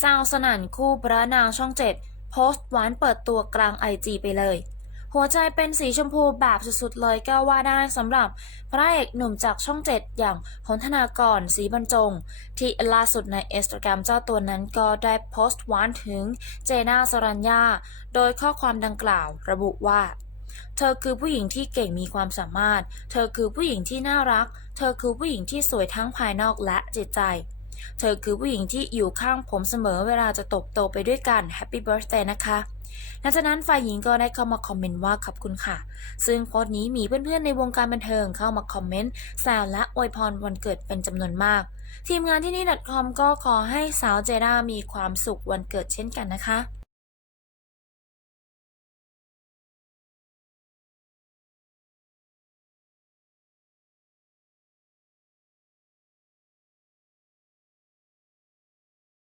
ซาวสนั่นคู่พระนางช่องเจ็ดโพสต์หวานเปิดตัวกลางไอจีไปเลย หัวใจเป็นสีชมพูแบบสุดๆเลยก็ว่าได้สำหรับพระเอกหนุ่มจากช่องเจ็ดอย่างพลธนากรศรีบรรจง ที่ล่าสุดในอินสตาแกรมเจ้าตัวนั้นก็ได้โพสต์หวานถึงเจน่าสรัญญา โดยข้อความดังกล่าวระบุว่าเธอคือผู้หญิงที่เก่งมีความสามารถ เธอคือผู้หญิงที่น่ารัก เธอคือผู้หญิงที่สวยทั้งภายนอกและจิตใจ เธอคือผู้หญิงที่อยู่ข้างผมเสมอเวลาจะตบโตไปด้วยกันแฮปปี้เบิร์ธเดย์นะคะหลังจากนั้นฝ่ายหญิงก็ได้เข้ามาคอมเมนต์ว่าขอบคุณค่ะ ซึ่งโพสต์นี้มีเพื่อนๆในวงการบันเทิงเข้ามาคอมเมนต์แซวและอวยพรวันเกิดเป็นจำนวนมาก ทีมงานที่นี่ .com ก็ขอให้สาวเจด้ามีความสุขวันเกิดเช่นกันนะคะ